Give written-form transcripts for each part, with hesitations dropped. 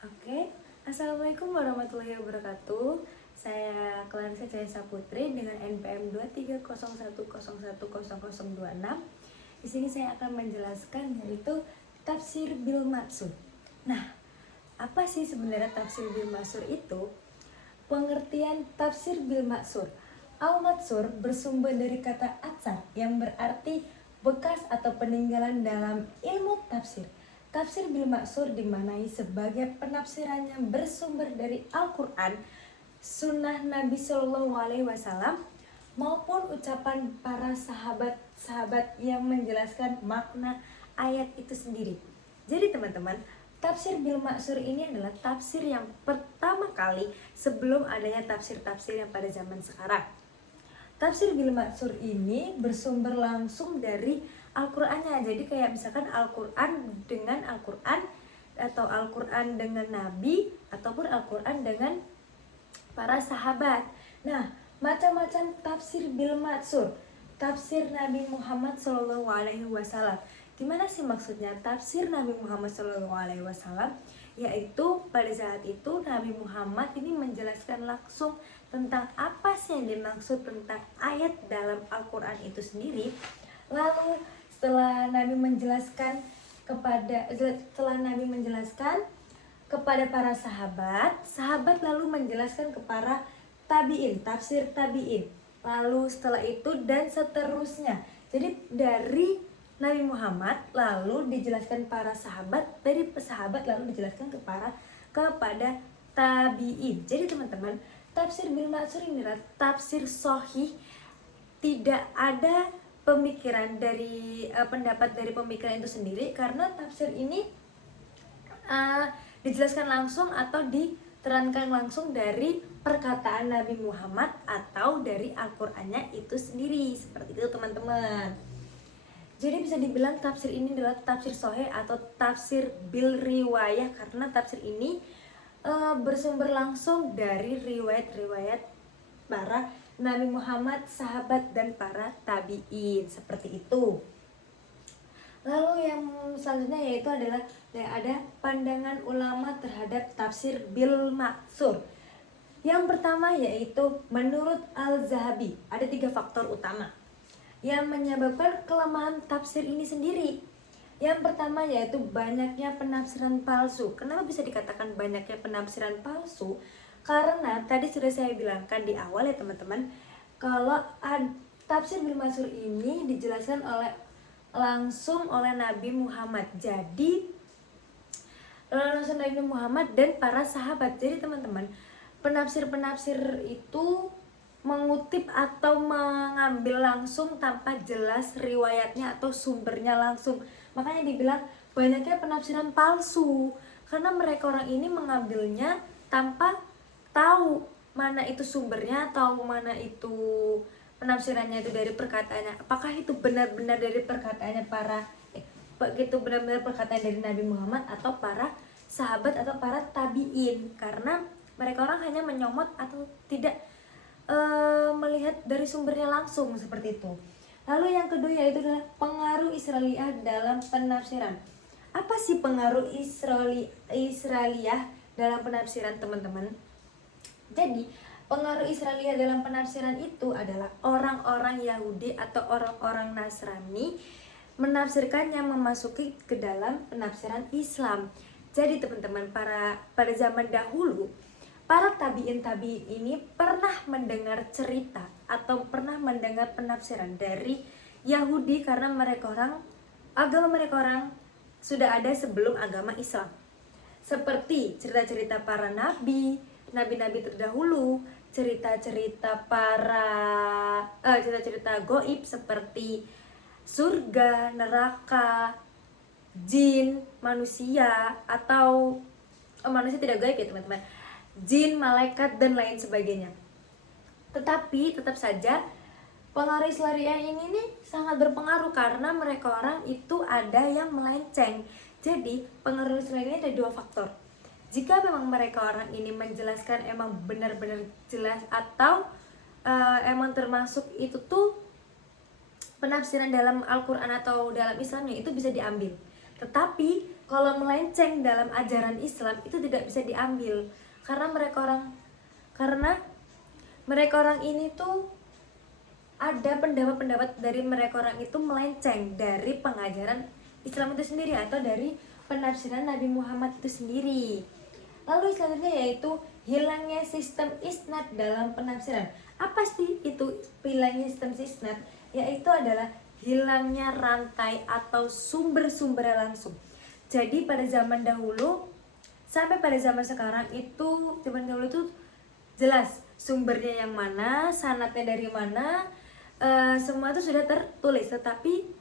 Oke, Assalamualaikum warahmatullahi wabarakatuh. Saya Clarissa Cahaya Putri dengan NPM 23010101026. Di sini saya akan menjelaskan yaitu tafsir bil maksud. Nah, apa sih sebenarnya tafsir bil maksud itu? Pengertian tafsir bil maksud. Al-maksur bersumber dari kata atsar yang berarti bekas atau peninggalan dalam ilmu tafsir. Tafsir bil maksur dimaknai sebagai penafsiran yang bersumber dari Al-Quran, sunnah Nabi Shallallahu Alaihi Wasallam maupun ucapan para sahabat-sahabat yang menjelaskan makna ayat itu sendiri. Jadi teman-teman, tafsir bil maksur ini adalah tafsir yang pertama kali sebelum adanya tafsir-tafsir yang pada zaman sekarang. Tafsir bil maksur ini bersumber langsung dari Al-Qur'annya. Jadi kayak misalkan Al-Qur'an dengan Al-Qur'an, atau Al-Qur'an dengan Nabi, ataupun Al-Qur'an dengan para sahabat. Nah, macam-macam tafsir bil maksur. Tafsir Nabi Muhammad SAW. Gimana sih maksudnya tafsir Nabi Muhammad SAW? Yaitu pada saat itu Nabi Muhammad ini menjelaskan langsung tentang apa sih yang dimaksud tentang ayat dalam Al-Quran itu sendiri. Lalu setelah Nabi menjelaskan kepada para sahabat lalu menjelaskan kepada tabi'in, tafsir tabi'in. Lalu setelah itu dan seterusnya. Jadi dari Nabi Muhammad lalu dijelaskan para sahabat, dari sahabat lalu dijelaskan kepada tabi'in. Jadi teman-teman, tafsir bil maksur ini adalah tafsir sahih, tidak ada pemikiran dari pendapat dari pemikiran itu sendiri, karena tafsir ini dijelaskan langsung atau diterangkan langsung dari perkataan Nabi Muhammad atau dari Al-Qur'annya itu sendiri. Seperti itu teman-teman. Jadi bisa dibilang tafsir ini adalah tafsir sahih atau tafsir bil riwayah, karena tafsir ini bersumber langsung dari riwayat-riwayat para Nabi Muhammad, sahabat, dan para tabi'in. Seperti itu. Lalu yang selanjutnya yaitu adalah ada pandangan ulama terhadap tafsir bil maksur. Yang pertama yaitu menurut Al-Zahabi ada 3 faktor utama yang menyebabkan kelemahan tafsir ini sendiri. Yang pertama yaitu banyaknya penafsiran palsu. Kenapa bisa dikatakan banyaknya penafsiran palsu? Karena tadi sudah saya bilangkan di awal ya teman-teman, kalau tafsir bil maksur ini dijelaskan langsung oleh Nabi Muhammad. Jadi langsung Nabi Muhammad dan para sahabat. Jadi teman-teman, penafsir-penafsir itu mengutip atau mengambil langsung tanpa jelas riwayatnya atau sumbernya langsung. Makanya dibilang banyaknya penafsiran palsu, karena mereka orang ini mengambilnya tanpa tahu mana itu sumbernya atau mana itu penafsirannya itu dari perkataannya. Apakah itu benar-benar dari perkataannya benar-benar perkataan dari Nabi Muhammad atau para sahabat atau para tabi'in, karena mereka orang hanya menyomot atau tidak melihat dari sumbernya langsung seperti itu. Lalu yang kedua yaitu adalah pengaruh Israiliyah dalam penafsiran. Apa sih pengaruh Israiliyah dalam penafsiran teman-teman? Jadi pengaruh Israiliyah dalam penafsiran itu adalah orang-orang Yahudi atau orang-orang Nasrani menafsirkan yang memasuki ke dalam penafsiran Islam. Jadi teman-teman, pada zaman dahulu para tabi'in ini pernah mendengar cerita atau pernah mendengar penafsiran dari Yahudi, karena agama mereka orang sudah ada sebelum agama Islam. Seperti cerita-cerita para nabi-nabi terdahulu, cerita-cerita goib seperti surga, neraka, jin, manusia, atau manusia tidak gaib ya teman-teman, jin, malaikat, dan lain sebagainya. Tetapi tetap saja pengaruh Israiliyah ini nih sangat berpengaruh, karena mereka orang itu ada yang melenceng. Jadi pengaruh Israiliyah ada 2 faktor. Jika memang mereka orang ini menjelaskan emang benar-benar jelas atau emang termasuk itu tuh penafsiran dalam Al-Quran atau dalam Islamnya, itu bisa diambil. Tetapi kalau melenceng dalam ajaran Islam itu tidak bisa diambil, karena mereka orang ini tuh ada pendapat-pendapat dari mereka orang itu melenceng dari pengajaran Islam itu sendiri atau dari penafsiran Nabi Muhammad itu sendiri. Lalu selanjutnya yaitu hilangnya sistem isnad dalam penafsiran. Apa sih itu hilangnya sistem isnad? Yaitu adalah hilangnya rantai atau sumber-sumbernya langsung. Jadi pada zaman dahulu sampai pada zaman sekarang itu, zaman dahulu itu jelas sumbernya yang mana, sanadnya dari mana, semua itu sudah tertulis. Tetapi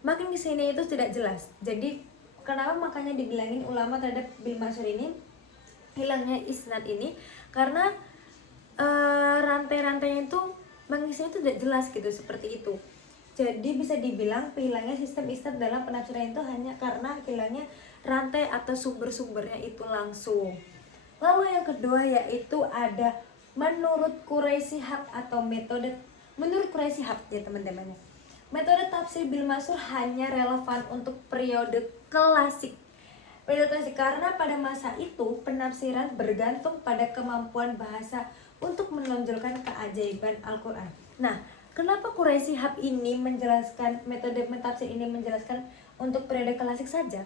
makin kesini itu tidak jelas. Jadi kenapa makanya dibilangin ulama terhadap Bil Mansur ini hilangnya isnad ini, karena rantai-rantainya itu mengisinya itu tidak jelas gitu, seperti itu. Jadi bisa dibilang hilangnya sistem isnad dalam penafsiran itu hanya karena hilangnya rantai atau sumber-sumbernya itu langsung. Lalu yang kedua yaitu ada menurut Quraisy Shihab atau metode menurut Quraisy Shihab ya teman-teman. Metode tafsir Bil Mansur hanya relevan untuk periode klasik. Periode klasik karena pada masa itu penafsiran bergantung pada kemampuan bahasa untuk menonjolkan keajaiban Al-Qur'an. Nah, kenapa Quraisy Shihab ini menjelaskan metode tafsir ini menjelaskan untuk periode klasik saja?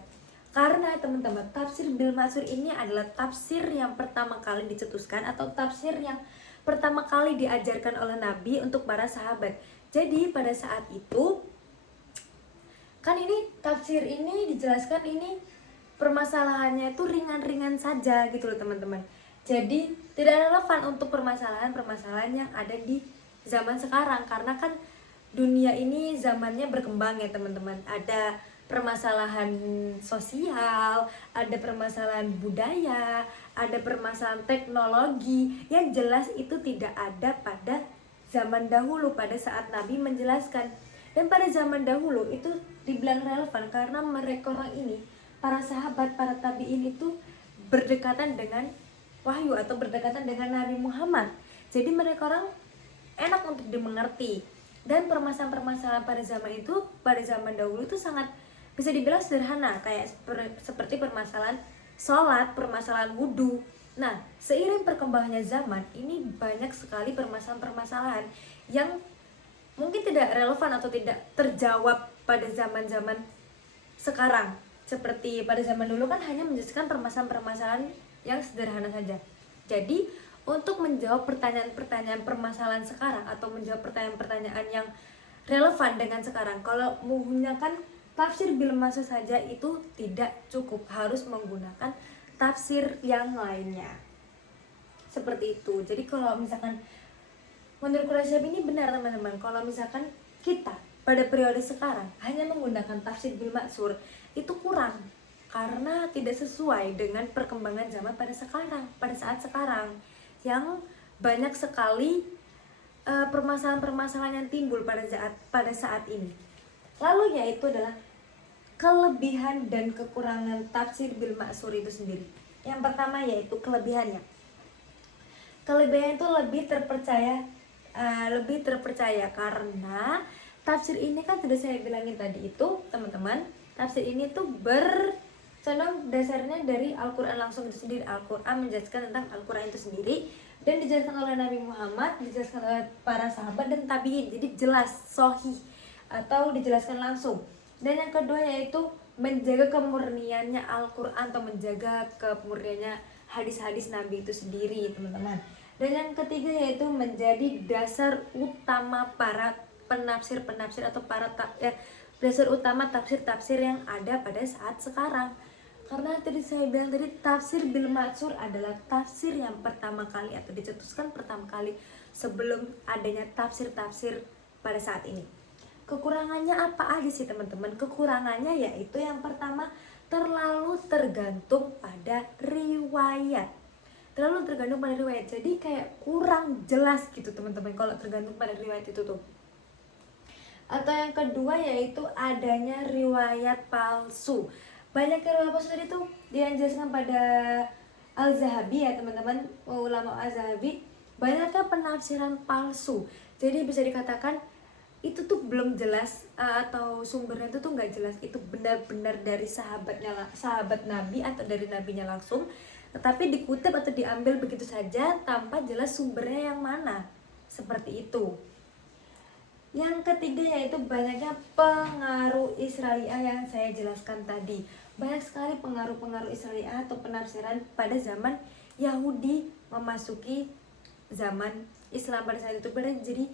Karena teman-teman, tafsir Bil Mansur ini adalah tafsir yang pertama kali dicetuskan atau tafsir yang pertama kali diajarkan oleh Nabi untuk para sahabat. Jadi pada saat itu kan ini tafsir ini dijelaskan ini permasalahannya itu ringan-ringan saja gitu loh teman-teman. Jadi tidak relevan untuk permasalahan-permasalahan yang ada di zaman sekarang, karena kan dunia ini zamannya berkembang ya teman-teman. Ada permasalahan sosial, ada permasalahan budaya, ada permasalahan teknologi yang jelas itu tidak ada pada zaman dahulu pada saat Nabi menjelaskan. Dan pada zaman dahulu itu dibilang relevan karena mereka orang ini, para sahabat, para tabi'in itu berdekatan dengan wahyu atau berdekatan dengan Nabi Muhammad. Jadi mereka orang enak untuk dimengerti. Dan permasalahan-permasalahan pada zaman itu, pada zaman dahulu itu sangat bisa dibilang sederhana, kayak seperti permasalahan sholat, permasalahan wudhu. Nah, seiring perkembangannya zaman, ini banyak sekali permasalahan-permasalahan yang mungkin tidak relevan atau tidak terjawab pada zaman-zaman sekarang. Seperti pada zaman dulu kan hanya menjelaskan permasalahan-permasalahan yang sederhana saja. Jadi, untuk menjawab pertanyaan-pertanyaan permasalahan sekarang atau menjawab pertanyaan-pertanyaan yang relevan dengan sekarang, kalau menggunakan tafsir Bil Mansur saja itu tidak cukup, harus menggunakan tafsir yang lainnya. Seperti itu. Jadi kalau misalkan menurut Quraisy Shihab ini benar teman-teman, kalau misalkan kita pada periode sekarang hanya menggunakan tafsir Bil Mansur itu kurang, karena tidak sesuai dengan perkembangan zaman pada saat sekarang yang banyak sekali permasalahan-permasalahan yang timbul pada saat ini. Lalu yaitu adalah kelebihan dan kekurangan tafsir Bil Mansur itu sendiri. Yang pertama yaitu kelebihannya. Kelebihan itu lebih terpercaya karena tafsir ini kan sudah saya bilangin tadi itu teman-teman, tafsir ini tuh bercondong dasarnya dari Al-Quran langsung itu sendiri. Al-Quran menjelaskan tentang Al-Quran itu sendiri dan dijelaskan oleh Nabi Muhammad, dijelaskan oleh para sahabat dan tabi'in. Jadi jelas, sahih atau dijelaskan langsung. Dan yang kedua yaitu menjaga kemurniannya Al-Quran atau menjaga kemurniannya hadis-hadis Nabi itu sendiri teman-teman. Dan yang ketiga yaitu menjadi dasar utama para penafsir-penafsir atau dasar utama tafsir-tafsir yang ada pada saat sekarang. Karena tadi saya bilang tadi tafsir Bil Mansur adalah tafsir yang pertama kali atau dicetuskan pertama kali sebelum adanya tafsir-tafsir pada saat ini. Kekurangannya apa aja sih teman-teman? Kekurangannya yaitu yang pertama, terlalu tergantung pada riwayat. Jadi kayak kurang jelas gitu teman-teman kalau tergantung pada riwayat itu tuh. Atau yang kedua yaitu adanya riwayat palsu. Banyak riwayat palsu tadi tuh yang dijelaskan pada Al-Zahabi ya teman-teman, ulama Al-Zahabi, banyaknya penafsiran palsu. Jadi bisa dikatakan itu tuh belum jelas, atau sumbernya itu tuh nggak jelas itu benar-benar dari sahabat Nabi atau dari nabinya langsung, tetapi dikutip atau diambil begitu saja tanpa jelas sumbernya yang mana, seperti itu. Yang ketiga yaitu banyaknya pengaruh Israeliah yang saya jelaskan tadi. Banyak sekali pengaruh-pengaruh Israeliah atau penafsiran pada zaman Yahudi memasuki zaman Islam pada saat itu. Jadi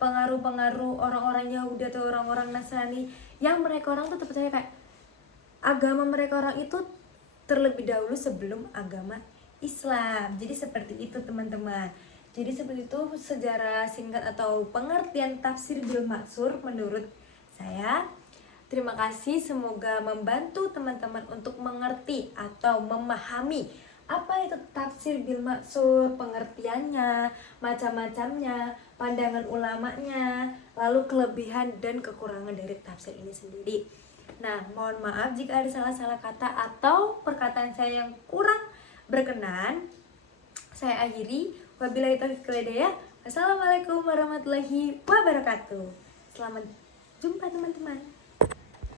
pengaruh-pengaruh orang-orang Yahudi atau orang-orang Nasrani yang mereka orang tuh percaya kayak agama mereka orang itu terlebih dahulu sebelum agama Islam. Jadi seperti itu teman-teman. Jadi seperti itu sejarah singkat atau pengertian tafsir bil maksur menurut saya. Terima kasih, semoga membantu teman-teman untuk mengerti atau memahami apa itu tafsir bil maksur, pengertiannya, macam-macamnya, pandangan ulamanya, lalu kelebihan dan kekurangan dari tafsir ini sendiri. Nah, mohon maaf jika ada salah-salah kata atau perkataan saya yang kurang berkenan. Saya akhiri. Wabillahi taufiq wal hidayah. Wassalamualaikum warahmatullahi wabarakatuh. Selamat jumpa teman-teman.